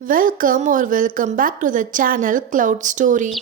Welcome back to the channel Cloud Story.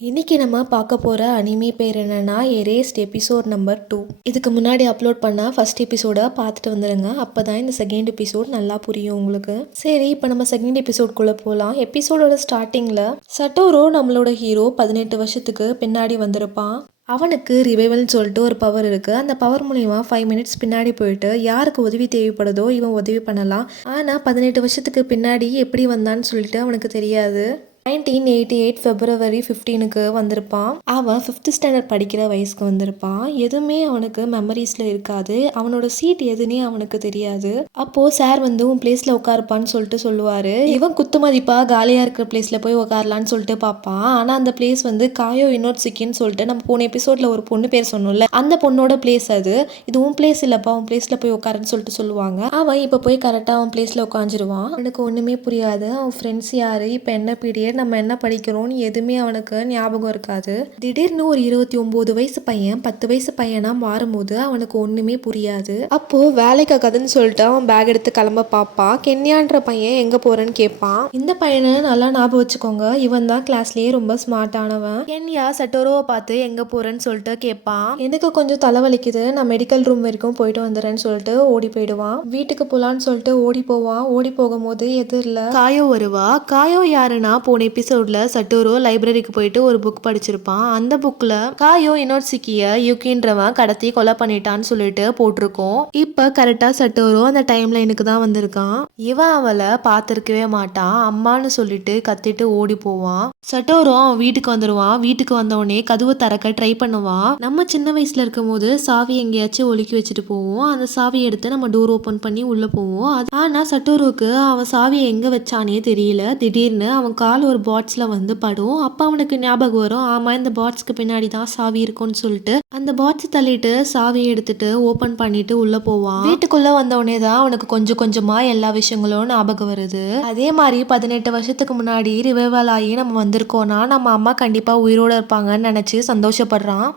இன்னைக்கு நம்ம பார்க்க போகிற அனிமே பேர் என்னன்னா எரேஸ்ட் எபிசோட் நம்பர் 2. இதுக்கு முன்னாடி அப்லோட் பண்ண ஃபர்ஸ்ட் எபிசோடை பார்த்துட்டு வந்துடுங்க. அப்போ தான் இந்த செகண்ட் எபிசோட் நல்லா புரியும் உங்களுக்கு. சரி, இப்போ நம்ம செகண்ட் எபிசோட்குள்ளே போகலாம். எபிசோடோட ஸ்டார்டிங்கில் சட்டோரோ நம்மளோட ஹீரோ 18 வருஷத்துக்கு பின்னாடி வந்திருப்பான். அவனுக்கு ரிவைவல்னு சொல்லிட்டு ஒரு பவர் இருக்குது. அந்த பவர் மூலிமா 5 மினிட்ஸ் பின்னாடி போயிட்டு யாருக்கு உதவி தேவைப்படுதோ இவன் உதவி பண்ணலாம். ஆனால் 18 வருஷத்துக்கு பின்னாடி எப்படி வந்தான்னு சொல்லிட்டு அவனுக்கு தெரியாது. 1988 February 15க்கு வந்திருப்பான். அவன் 5th ஸ்டாண்டர்ட் படிக்கிற வயசுக்கு வந்திருப்பான். எதுவுமே அவனுக்கு மெமரிஸில் இருக்காது. அவனோட சீட் எதுன்னே அவனுக்கு தெரியாது. அப்போது சார் வந்து உன் பிளேஸில் உட்காருப்பான்னு சொல்லிட்டு சொல்லுவார். இவன் குத்து மதிப்பாக காலியாக இருக்கிற பிளேஸில் போய் உட்காரலான்னு சொல்லிட்டு பார்ப்பான். ஆனால் அந்த பிளேஸ் வந்து காயோ இனோட்சுக்கின்னு சொல்லிட்டு நம்ம போன எபிசோடில் ஒரு பொண்ணு பேர் சொன்னோம்ல, அந்த பொண்ணோட பிளேஸ் அது. இது உன் பிளேஸ் இல்லைப்பா, உன் பிளேஸில் போய் உட்காருன்னு சொல்லிட்டு சொல்லுவாங்க. அவன் இப்போ போய் கரெக்டாக அவன் பிளேஸில் உட்காந்துருவான். அவனுக்கு ஒன்றுமே புரியாது. அவன் ஃப்ரெண்ட்ஸ் யார், இப்போ என்ன பீரியட், நம்ம என்ன படிக்கிறோம்னு எதுவுமே அவனுக்கு ஞாபகம் இருக்காது. திடீர்னு ஒரு 29 வயசு பையன் 10 வயசு பையனா மாறும்போது அவனுக்கு ஒண்ணுமே புரியாது. அப்போ வேலைக்காகதுன்னு சொல்லிட்டு அவன் பேக் எடுத்து கிளம்ப பார்ப்பான். கென்யான்ற பையன் எங்க போறேன்னு கேட்பான். இந்த பையனை நல்லா ஞாபகம் வச்சுக்கோங்க, இவன் தான் கிளாஸ்லயே ரொம்ப ஸ்மார்ட்டானவன். கென்யா சட்டோரோவை பார்த்து எங்க போறேன்னு சொல்லிட்டு கேட்பான். எனக்கு கொஞ்சம் தலைவலிக்குது, நான் மெடிக்கல் ரூம் வரைக்கும் போயிட்டு வந்துடுறேன்னு சொல்லிட்டு ஓடி போயிடுவான். வீட்டுக்கு போலான்னு சொல்லிட்டு ஓடி போவான். ஓடி போகும்போது எதிரில் காயோ வருவா. காயோ யாருன்னா போன எபிசோட்ல சட்டோரோ லைப்ரரிக்கு போயிட்டு ஒரு புக் படிச்சிருப்பான். அந்த புக்ல காயோ இனோட்சுக்கிய யுகின்றவன் கடத்தி கொலை பண்ணிட்டான்னு சொல்லிட்டு போட்டிருக்கோம். இப்ப கரெக்டா சட்டோரோ அந்த டைம் லைனுக்கு தான் வந்திருக்கான். இவன் அவளை பார்த்திருக்கவே மாட்டான். அம்மான்னு சொல்லிட்டு கத்திட்டு ஓடி போவான். சட்டோரோ அவன் வீட்டுக்கு வந்துடுவான். வீட்டுக்கு வந்தவொடனே கதவு திறக்க ட்ரை பண்ணுவான். நம்ம சின்ன வயசுல இருக்கும் போது சாவி எங்கேயாச்சும் ஒலுக்கி வச்சுட்டு போவோம். அந்த சாவியை எடுத்து நம்ம டோர் ஓபன் பண்ணி உள்ள போவோம். ஆனா சட்டோரோக்கு அவன் சாவியை எங்க வச்சானே தெரியல. திடீர்னு அவன் கால் ஒரு பாட்ஸ்ல வந்து படும். அப்ப அவனுக்கு ஞாபகம் வரும், ஆமா இந்த பாட்ஸ்க்கு பின்னாடி தான் சாவி இருக்கும்னு சொல்லிட்டு அந்த பாட்ஸ் தள்ளிட்டு சாவியை எடுத்துட்டு ஓபன் பண்ணிட்டு உள்ள போவான். வீட்டுக்குள்ள வந்தவனே தான் அவனுக்கு கொஞ்சம் கொஞ்சமா எல்லா விஷயங்களும் ஞாபகம் வருது. அதே மாதிரி 18 வருஷத்துக்கு முன்னாடி ரிவைவல் ஆகி நம்ம வந்திருக்கோம்னா நம்ம அம்மா கண்டிப்பா உயிரோட இருப்பாங்கன்னு நினைச்சு சந்தோஷப்படுறான்.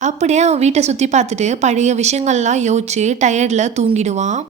அப்படியே அவன் வீட்டை சுத்தி பார்த்துட்டு பழைய விஷயங்கள்லாம் யோசிச்சு டயர்ட்ல தூங்கிடுவான்.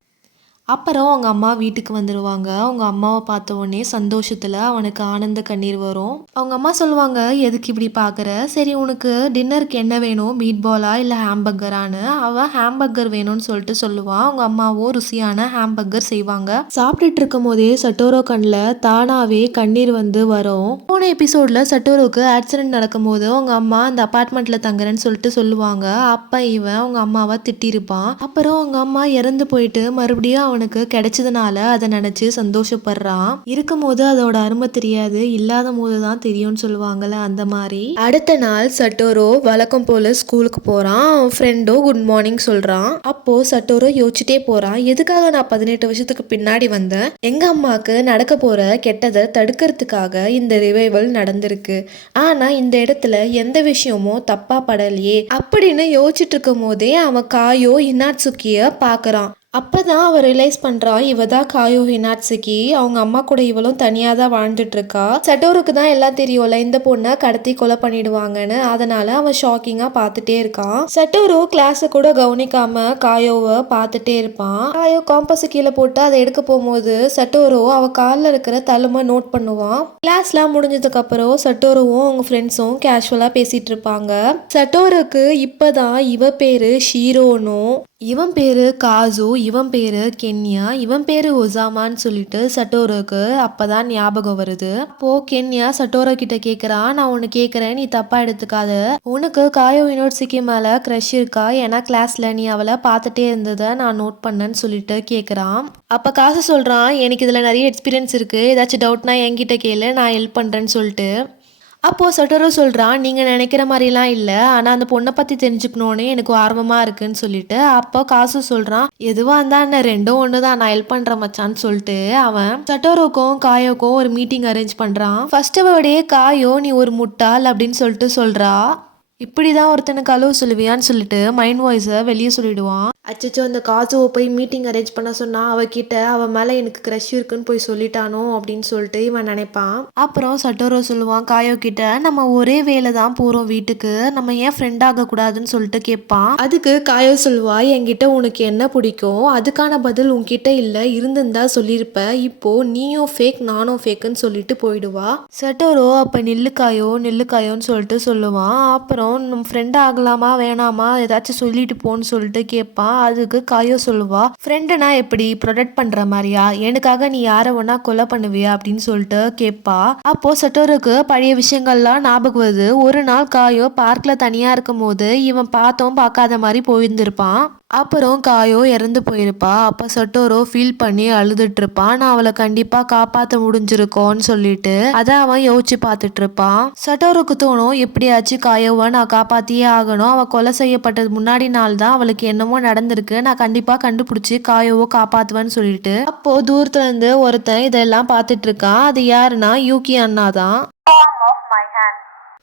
அப்புறம் அவங்க அம்மா வீட்டுக்கு வந்துடுவாங்க. அவங்க அம்மாவை பார்த்த உடனே சந்தோஷத்தில் அவனுக்கு ஆனந்த கண்ணீர் வரும். அவங்க அம்மா சொல்லுவாங்க, எதுக்கு இப்படி பார்க்குற, சரி உனக்கு டின்னருக்கு என்ன வேணும், மீட் பாலா இல்லை ஹாம்பர்கரானு. அவன் ஹாம்பர்கர் வேணும்னு சொல்லிட்டு சொல்லுவான். அவங்க அம்மாவோ ருசியான ஹாம்பர்கர் செய்வாங்க. சாப்பிட்டுட்டு இருக்கும் போதே சட்டோரோ கண்ணில் தானாவே கண்ணீர் வந்து வரும். போன எபிசோட்ல சட்டோரோக்கு ஆக்சிடென்ட் நடக்கும்போது அவங்க அம்மா அந்த அபார்ட்மெண்ட்ல தங்குறேன்னு சொல்லிட்டு சொல்லுவாங்க. அப்ப இவன் அவங்க அம்மாவை திட்டிருப்பான். அப்புறம் அவங்க அம்மா இறந்து போயிட்டு மறுபடியும் அவனுக்கு கிடைச்சதுனால அதை நினைச்சு சந்தோஷப்படுறான். இருக்கும் போது அதோட அருமை தெரியாது, இல்லாத போது தான் தெரியும்னு சொல்லுவாங்கல்ல, அந்த மாதிரி. அடுத்த நாள் சட்டோரோ வழக்கம் போல ஸ்கூலுக்கு போறான். அவன் ஃப்ரெண்டோ குட் மார்னிங் சொல்றான். அப்போ சட்டோரோ யோசிச்சுட்டே போறான், எதுக்காக நான் 18 வருஷத்துக்கு பின்னாடி வந்தேன், எங்க அம்மாக்கு நடக்க போற கெட்டதை தடுக்கிறதுக்காக இந்த ரிவைவல் நடந்திருக்கு. ஆனா இந்த இடத்துல எந்த விஷயமும் தப்பா படலையே அப்படின்னு யோசிச்சுட்டு இருக்கும் போதே அவன் காயோ இனாட்சுக்கிய பாக்குறான். அப்பதான் அவன் ரியலைஸ் பண்றான், இவ தான் காயோ ஹினாட்சுகி. அவங்க அம்மா கூட இவளும் தனியா தான் வாழ்ந்துட்டு இருக்கா. சட்டோருக்கு தான் எல்லாம் தெரியும்ல, இந்த பொண்ணை கடத்தி கொலை பண்ணிடுவாங்கன்னு. அதனால அவன் ஷாக்கிங்கா பார்த்துட்டே இருக்கான். சட்டோரு கிளாஸை கூட கவனிக்காம காயோவை பார்த்துட்டே இருப்பான். காயோ காம்பஸ் கீழே போட்டு அதை எடுக்க போகும்போது சட்டோரோ அவ காலில் இருக்கிற தழுமை நோட் பண்ணுவான். கிளாஸ்லாம் முடிஞ்சதுக்கு அப்புறம் சட்டோரோவும் அவங்க ஃப்ரெண்ட்ஸும் கேஷுவலா பேசிட்டு இருப்பாங்க. சட்டோருக்கு இப்பதான் இவ பேரு ஷீரோனும் இவன் பேரு காசு, இவன் பேரு கென்யா, இவன் பேரு ஒசாமான்னு சொல்லிட்டு சட்டோரோக்கு அப்பதான் ஞாபகம் வருது. அப்போ கென்யா சட்டோரோ கிட்ட கேக்குறான், நான் உன்னை கேக்குறேன், நீ தப்பா எடுத்துக்காத, உனக்கு காயோ யூனிவர்சிட்டி மேல க்ரஷ் இருக்கா, ஏன்னா கிளாஸ்ல நீ அவளை பார்த்துட்டே இருந்ததை நான் நோட் பண்ணேன்னு சொல்லிட்டு கேக்குறான். அப்ப காசு சொல்றான், எனக்கு இதுல நிறைய எக்ஸ்பீரியன்ஸ் இருக்கு, ஏதாச்சும் டவுட்னா என்கிட்ட கேளு, நான் ஹெல்ப் பண்றேன்னு சொல்லிட்டு. அப்போது சட்டோரோ சொல்கிறான், நீங்கள் நினைக்கிற மாதிரிலாம் இல்லை, ஆனால் அந்த பொண்ணை பற்றி தெரிஞ்சுக்கணுன்னு எனக்கு ஆர்வமாக இருக்குன்னு சொல்லிட்டு. அப்போ காசு சொல்கிறான், எதுவாக இருந்தால் என்ன, ரெண்டும் ஒன்று தான், நான் ஹெல்ப் பண்ணுறேன் மச்சான்னு சொல்லிட்டு அவன் சட்டோரோக்கும் காயோக்கும் ஒரு மீட்டிங் அரேஞ்ச் பண்ணுறான். ஃபர்ஸ்ட் வேர்டே காயோ நீ ஒரு முட்டாள் அப்படின்னு சொல்லிட்டு சொல்கிறா. இப்படிதான் ஒருத்தனுக்கு அளவு சொல்லுவியான்னு சொல்லிட்டு மைண்ட் வாய்ஸை வெளியே சொல்லிடுவான். அச்சச்சோ, அந்த காஜுவை போய் மீட்டிங் அரேஞ்ச் பண்ண சொன்னா அவகிட்ட அவன் மேலே எனக்கு க்ரஷ் இருக்குன்னு போய் சொல்லிட்டானோ அப்படின்னு சொல்லிட்டு இவன் நினைப்பான். அப்புறம் சட்டோரோ சொல்லுவான் காயோ கிட்ட, நம்ம ஒரே வேலை தான் போகிறோம் வீட்டுக்கு, நம்ம ஏன் ஃப்ரெண்ட் ஆகக்கூடாதுன்னு சொல்லிட்டு கேட்பான். அதுக்கு காயோ சொல்லுவா, என்கிட்ட உனக்கு என்ன பிடிக்கும், அதுக்கான பதில் உன்கிட்ட இல்லை, இருந்திருந்தா சொல்லியிருப்ப, இப்போ நீயும் ஃபேக் நானும் ஃபேக்குன்னு சொல்லிட்டு போயிடுவா. சட்டோரோ அப்போ நில்லுக்காயோன்னு சொல்லிட்டு சொல்லுவான். அப்புறம் நம்ம ஃப்ரெண்ட் ஆகலாமா வேணாமா ஏதாச்சும் சொல்லிட்டு போன்னு சொல்லிட்டு கேட்பான். அதுக்கு காயோ சொல்லுவா, ஃப்ரெண்டுனா எப்படி ப்ரொடெக்ட் பண்ற மாதிரியா, எனக்காக நீ யாரை வேணா கொலை பண்ணுவியா அப்படின்னு சொல்லிட்டு கேட்பா. அப்போ சட்டோருக்கு பழைய விஷயங்கள்லாம் ஞாபகம் வருது. ஒரு நாள் காயோ பார்க்ல தனியா இருக்கும் போது இவன் பார்த்தோம் பார்க்காத மாதிரி போயிருந்திருப்பான். அப்புறம் காயோ இறந்து போயிருப்பா. அப்போ சட்டோரோ ஃபீல் பண்ணி அழுதுட்டு இருப்பான். நான் அவளை கண்டிப்பா காப்பாற்ற முடிஞ்சிருக்கோன்னு சொல்லிட்டு அதை அவன் யோசிச்சு பார்த்துட்டு இருப்பான். சட்டோருக்கு தோணும், எப்படியாச்சும் காயோவை நான் காப்பாத்தியே ஆகணும், அவள் கொலை செய்யப்பட்டது முன்னாடி நாள் தான் அவளுக்கு என்னமோ நடந்திருக்கு, நான் கண்டிப்பா கண்டுபிடிச்சி காயோவை காப்பாத்துவேன்னு சொல்லிட்டு. அப்போ தூரத்துல இருந்து ஒருத்தன் இதெல்லாம் பார்த்துட்டு இருக்கான். அது யாருன்னா யூகி அண்ணா தான்.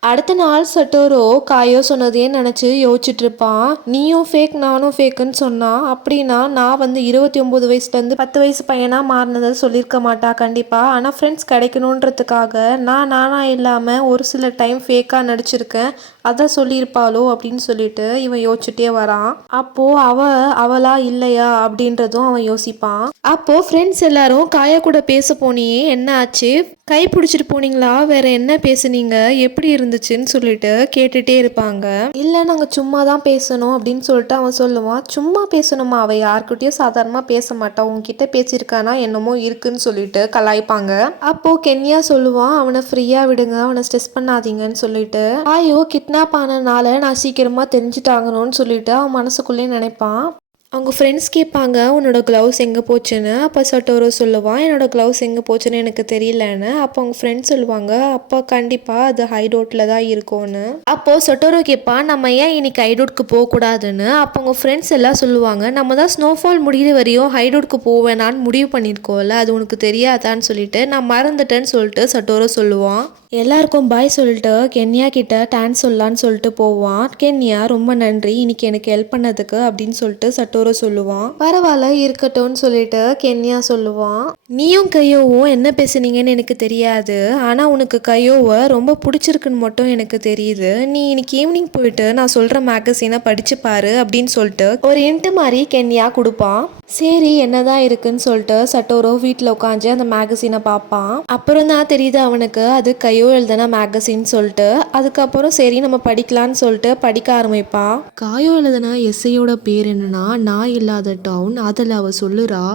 அடுத்த நாள் சட்டோரோ காயோ சொன்னதே நினச்சி யோசிச்சுட்டு இருப்பான். நீயும் ஃபேக் நானும் ஃபேக்குன்னு சொன்னா அப்படின்னா நான் வந்து 29 வயசுலேருந்து 10 வயசு பையனாக மாறினதை சொல்லியிருக்க மாட்டா கண்டிப்பாக. ஆனால் ஃப்ரெண்ட்ஸ் கிடைக்கணுன்றதுக்காக நானா இல்லாமல் ஒரு சில டைம் ஃபேக்காக நடிச்சிருக்கேன், அதான் சொல்லியிருப்பாளோ அப்படின்னு சொல்லிட்டு இவன் யோசிச்சுட்டே வரான். அப்போது அவளா இல்லையா அப்படின்றதும் அவன் யோசிப்பான். அப்போது ஃப்ரெண்ட்ஸ் எல்லாரும் காயா கூட பேச போனியே, என்ன ஆச்சு, கை பிடிச்சிட்டு போனீங்களா, வேற என்ன பேசுனீங்க, எப்படி இருந்துச்சுன்னு சொல்லிட்டு கேட்டுட்டே இருப்பாங்க. இல்லை நாங்கள் சும்மா தான் பேசணும் அப்படின்னு சொல்லிட்டு அவன் சொல்லுவான். சும்மா பேசணுமா, அவள் யாருக்கிட்டையும் சாதாரணமாக பேச மாட்டான், உங்ககிட்ட பேசியிருக்கானா என்னமோ இருக்குன்னு சொல்லிட்டு கலாய்ப்பாங்க. அப்போ கென்யா சொல்லுவான், அவனை ஃப்ரீயாக விடுங்க, அவனை ஸ்ட்ரெஸ் பண்ணாதீங்கன்னு சொல்லிட்டு. ஆயோ கிட்னாப் ஆனனால நான் சீக்கிரமாக தெரிஞ்சுட்டாங்கன்னு சொல்லிட்டு அவன் மனசுக்குள்ளே நினைப்பான். அவங்க ஃப்ரெண்ட்ஸ் கேட்பாங்க, உன்னோட க்ளவுஸ் எங்கே போச்சுன்னு. அப்போ சட்டோரோ சொல்லுவான், என்னோட க்ளவுஸ் எங்கே போச்சுன்னு எனக்கு தெரியலன்னு. அப்போ அவங்க ஃப்ரெண்ட்ஸ் சொல்லுவாங்க, அப்போ கண்டிப்பாக அது ஹைடோட்டில் தான் இருக்கும்னு. அப்போது சட்டோரோ கேட்பான், நம்ம ஏன் இன்னைக்கு ஹைடோட்க்கு போகக்கூடாதுன்னு. அப்போ அவங்க ஃப்ரெண்ட்ஸ் எல்லாம் சொல்லுவாங்க, நம்ம தான் ஸ்னோஃபால் முடிகிற வரையும் ஹைடோட்க்கு போவேனான்னு முடிவு பண்ணியிருக்கோம்ல, அது உனக்கு தெரியாதான்னு சொல்லிட்டு நான் மறந்துட்டேன்னு சொல்லிட்டு சட்டோரோ சொல்லுவான். எல்லாருக்கும் பாய் சொல்லிட்டு கென்யா கிட்ட டான்ஸ் சொல்லலான்னு சொல்லிட்டு போவான். கென்யா ரொம்ப நன்றி இன்னைக்கு எனக்கு ஹெல்ப் பண்ணதுக்கு அப்படின்னு சொல்லிட்டு சட்டோரோ சொல்லுவான். பரவாயில்ல இருக்கட்டும்னு சொல்லிட்டு கென்யா சொல்லுவான். நீயும் கையோவும் என்ன பேசுனீங்கன்னு எனக்கு தெரியாது, ஆனால் உனக்கு கையோவை ரொம்ப பிடிச்சிருக்குன்னு மட்டும் எனக்கு தெரியுது, நீ இன்னைக்கு ஈவினிங் போயிட்டு நான் சொல்கிற மேகசீனை படிச்சு பாரு அப்படின்னு சொல்லிட்டு ஒரு இன்ட்டு மாதிரி கென்யா கொடுப்பான். சரி என்னதான் இருக்குன்னு சொல்லிட்டு சட்டோரோ வீட்டில் உட்காந்து அந்த மேகசீனை பார்ப்பான். அப்புறம் தான் தெரியுது அவனுக்கு அது கையோ எழுதுன மேகசின் சொல்லிட்டு. அதுக்கப்புறம் சரி நம்ம படிக்கலான்னு சொல்லிட்டு படிக்க ஆரம்பிப்பான். காயோ எழுதுன எஸ்ஐயோட பேர் என்னன்னா நான் இல்லாத டவுன். அதில் அவ சொல்லுறா,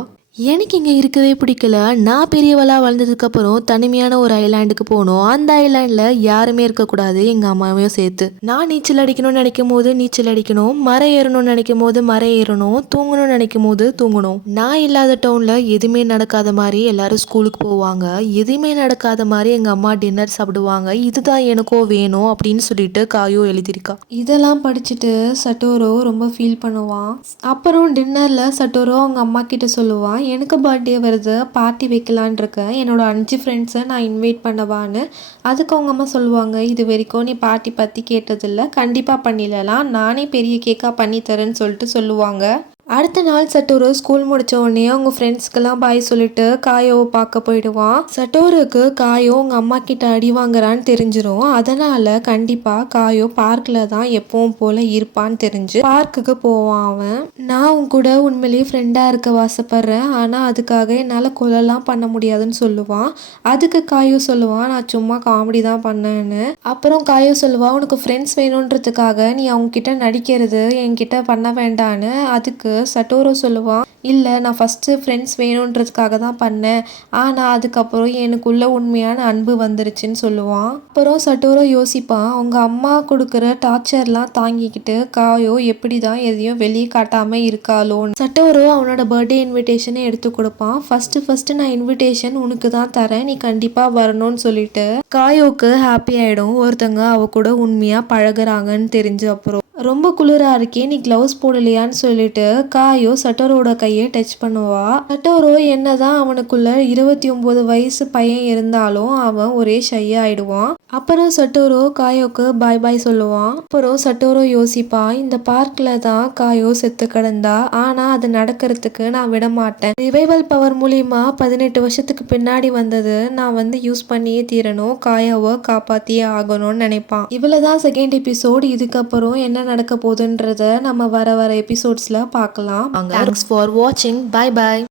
எனக்கு இங்கே இருக்கவே பிடிக்கல, நான் பெரியவளாக வளர்ந்ததுக்கப்புறம் தனிமையான ஒரு ஐலாண்டுக்கு போகணும், அந்த ஐலாண்டில் யாருமே இருக்கக்கூடாது எங்கள் அம்மாவையும் சேர்த்து. நான் நீச்சல் அடிக்கணும்னு நினைக்கும் போது நீச்சல் அடிக்கணும், மரம் ஏறணும்னு நினைக்கும் போது மரம் ஏறணும், தூங்கணும்னு நினைக்கும் போது தூங்கணும். நான் இல்லாத டவுனில் எதுவுமே நடக்காத மாதிரி எல்லாரும் ஸ்கூலுக்கு போவாங்க, எதுவுமே நடக்காத மாதிரி எங்கள் அம்மா டின்னர் சாப்பிடுவாங்க, இதுதான் எனக்கோ வேணும் அப்படின்னு சொல்லிட்டு காயோ எழுதியிருக்கா. இதெல்லாம் படிச்சுட்டு சட்டோரோ ரொம்ப ஃபீல் பண்ணுவான். அப்புறம் டின்னரில் சட்டோரோ அவங்க அம்மா கிட்ட சொல்லுவான், எனக்கு பர்த்டே வருது, பார்ட்டி வைக்கலான் இருக்கேன், என்னோட 5 ஃப்ரெண்ட்ஸை நான் இன்வைட் பண்ணவான்னு. அதுக்கு அவங்க அம்மா சொல்லுவாங்க, இது வரைக்கும் நீ பார்ட்டி பற்றி கேட்டதில்லை, கண்டிப்பாக பண்ணிடலாம், நானே பெரிய கேக்காக பண்ணித்தரேன்னு சொல்லிட்டு சொல்லுவாங்க. அடுத்த நாள் சட்டோரு ஸ்கூல் முடிச்ச உடனே அவங்க ஃப்ரெண்ட்ஸ்க்கெல்லாம் பாய் சொல்லிட்டு காயோவை பார்க்க போயிடுவான். சட்டோருக்கு காயோ அவங்க அம்மா கிட்ட அடி வாங்குறான்னு தெரிஞ்சிடும். அதனால கண்டிப்பா காயோ பார்க்ல தான் எப்பவும் போல இருப்பான்னு தெரிஞ்சு பார்க்குக்கு போவான் அவன். நான் உன் கூட உண்மையிலேயே ஃப்ரெண்டா இருக்க வாசப்படுறேன், ஆனா அதுக்காக என்னால கொலைலாம் பண்ண முடியாதுன்னு சொல்லுவான். அதுக்கு காயோ சொல்லுவான், நான் சும்மா காமெடி தான் பண்ணேன்னு. அப்புறம் காயோ சொல்லுவா, உனக்கு ஃப்ரெண்ட்ஸ் வேணுன்றதுக்காக நீ அவங்க கிட்ட நடிக்கிறது என்கிட்ட பண்ண வேண்டான்னு. அதுக்கு சட்டோரோ சொல்லுவான், இல்லை நான் ஃபஸ்ட்டு ஃப்ரெண்ட்ஸ் வேணுன்றதுக்காக தான் பண்ணேன், ஆனால் அதுக்கப்புறம் எனக்குள்ள உண்மையான அன்பு வந்துருச்சுன்னு சொல்லுவான். அப்புறம் சட்டோரோ யோசிப்பான், அவங்க அம்மா கொடுக்குற டார்ச்சர்லாம் தாங்கிக்கிட்டு காயோ எப்படி தான் எதையும் வெளியே காட்டாமல் இருக்காளோன்னு. சட்டோரோ அவனோட பர்த்டே இன்விடேஷனை எடுத்து கொடுப்பான். ஃபஸ்ட்டு நான் இன்விடேஷன் உனக்கு தான் தரேன், நீ கண்டிப்பாக வரணும்னு சொல்லிட்டு காயோக்கு ஹாப்பி ஆகிடும். ஒருத்தங்க அவ கூட உண்மையாக பழகுறாங்கன்னு தெரிஞ்சு. அப்புறம் ரொம்ப குளிரா இருக்கே, நீ கிளவுஸ் போடலையான்னு சொல்லிட்டு காயோ சட்டோரோட கையை டச் பண்ணுவா. சட்டோரோ என்னதான் அவனுக்குள்ள 29 வயசு பையன் இருந்தாலும் அவன் ஒரே ஷையா ஆயிடுவான். அப்புறம் சட்டோரோ காயோக்கு பாய் பாய் சொல்லுவான். அப்புறம் சட்டோரோ யோசிப்பான், இந்த பார்க்ல தான் காயோ செத்து கிடந்தா, ஆனா அது நடக்கிறதுக்கு நான் விட மாட்டேன். ரிவைவல் பவர் மூலியமா 18 வருஷத்துக்கு பின்னாடி வந்தது நான் யூஸ் பண்ணியே தீரணும், காயோவை காப்பாத்தியே ஆகணும்னு நினைப்பான். இவ்வளவுதான் செகண்ட் எபிசோட். இதுக்கப்புறம் என்ன நடக்க போகுதுன்றத நம்ம வர எபிசோட்ஸ்ல பார்க்கலாம். Thanks for watching. Bye bye.